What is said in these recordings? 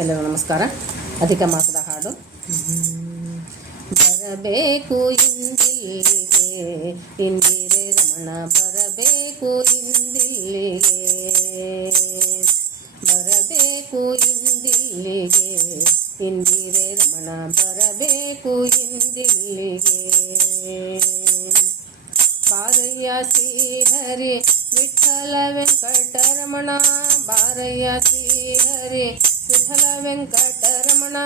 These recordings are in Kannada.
ಎಲ್ಲರಿಗೂ ನಮಸ್ಕಾರ. ಅಧಿಕ ಮಾಸದ ಹಾಡು. ಬರಬೇಕು ಇಂದಿಲ್ಲಿಗೆ ಇಂದಿರೆ ರಮಣ, ಬರಬೇಕು ಇಂದಿಲ್ಲಿಗೆ, ಬರಬೇಕು ಇಂದಿಲ್ಲಿಗೆ ಇಂದಿರೆ ರಮಣ, ಬರಬೇಕು ಇಂದಿಲ್ಲಿಗೆ. ಬಾರಯ್ಯ ಶ್ರೀಹರಿ ವಿಠಲ ವೆಂಕಟರಮಣ, ಬಾರಯ್ಯ ಶ್ರೀಹರಿ ವಿಠಲ ವೆಂಕಟರಮಣ,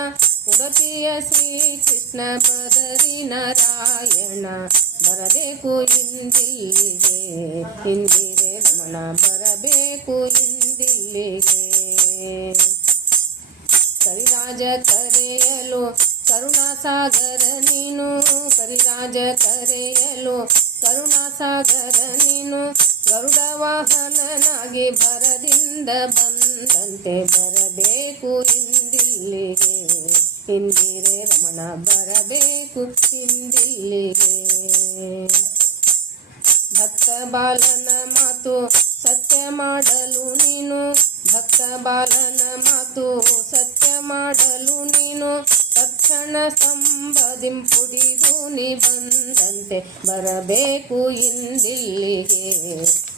ಉಡುಪಿಯ ಶ್ರೀಕೃಷ್ಣ ಬದರಿ ನಾರಾಯಣ, ಬರಬೇಕು ಇಂದಿಲ್ಲಿಗೆ ಇಂದಿರೆ ರಮಣ, ಬರಬೇಕು ಇಂದಿಲ್ಲಿಗೆ. ಕರಿರಾಜ ಕರೆಯಲು ಕರುಣಾಸಾಗರ ನೀನು, ಕರಿರಾಜ ಕರೆಯಲು ಕರುಣಾಸಾಗರ ನೀನು, ಗರುಡ ವಾಹನನಾಗಿ ಭರದಿಂದ ಬಂದಂತೆ, ಬರಬೇಕು ಇಂದಿಲ್ಲಿಗೆ ಇಂದಿರೆ ರಮಣ, ಬರಬೇಕು ಇಂದಿಲ್ಲಿಗೆ. ಭಕ್ತ ಬಾಲನ ಮಾತು ಸತ್ಯ ಮಾಡಲು ನೀನು, ಭಕ್ತ ಬಾಲನ ಮಾತು ಸತ್ಯ ಮಾಡಲು ನೀನು, ತಕ್ಷಣ ಸ್ತಂಭದಿಂಪುಡಿದು ನೀ ಬಂದಂತೆ, ಬರಬೇಕು ಇಂದಿಲ್ಲಿಗೆ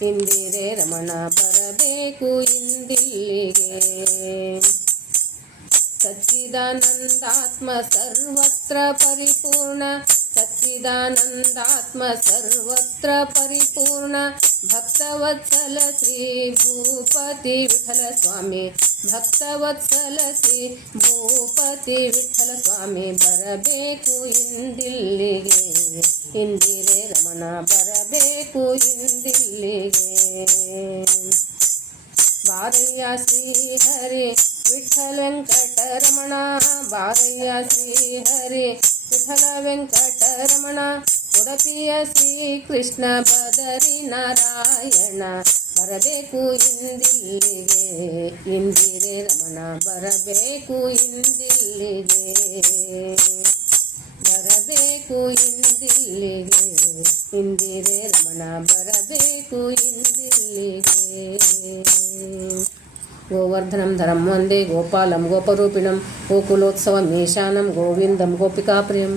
ಇಂದಿರೆ ರಮಣ, ಬರಬೇಕು ಇಂದಿಲ್ಲಿಗೆ. ಸಚ್ಚಿದಾನಂದಾತ್ಮ ಸರ್ವತ್ರ ಪರಿಪೂರ್ಣ, ಸಚ್ಚಿದಾನಂದಾತ್ಮ ಸರ್ವತ್ರ ಪರಿಪೂರ್ಣ, ಭಕ್ತವತ್ಸಲ ಶ್ರೀ ಭೂಪತಿ ವಿಠಲ ಸ್ವಾಮಿ, ಭಕ್ತವತ್ಸಲ ಶ್ರೀ ಭೂಪತಿ ವಿಠಲ ಸ್ವಾಮಿ, ಬರಬೇಕು ಇಂದಿಲ್ಲಿಗೆ ಇಂದಿರೆ ರಮಣ, ಬರಬೇಕು ಇಂದಿಲ್ಲಿಗೆ. ಬಾರಯ್ಯ ಶ್ರೀಹರಿ ವಿಠಲ ವೆಂಕಟರಮಣ, ಬಾರಯ್ಯ ಶ್ರೀಹರಿ ವಿಠಲ ವೆಂಕಟರಮಣ, ಉಡುಪಿಯ ಶ್ರೀಕೃಷ್ಣ ಬದರಿ ನಾರಾಯಣ, ಬರಬೇಕು ಇಂದಿಲ್ಲಿಗೆ ಇಂದಿರೆ ರಮಣ, ಬರಬೇಕು ಇಂದಿಲ್ಲಿಗೆ, ಬರಬೇಕು ಇಂದಿಲ್ಲಿಗೆ ಇಂದಿರೆ ರಮಣ, ಬರಬೇಕು ಇಂದಿಲ್ಲಿಗೆ. ಗೋವರ್ಧನಂ ಧರಂ ವಂದೇ ಗೋಪಾಲಂ ಗೋಪರೂಪಿಣಂ, ಗೋಕುಲೋತ್ಸವಂ ಈಶಾನಂ ಗೋವಿಂದಂ ಗೋಪಿಕಾಪ್ರಿಯಂ.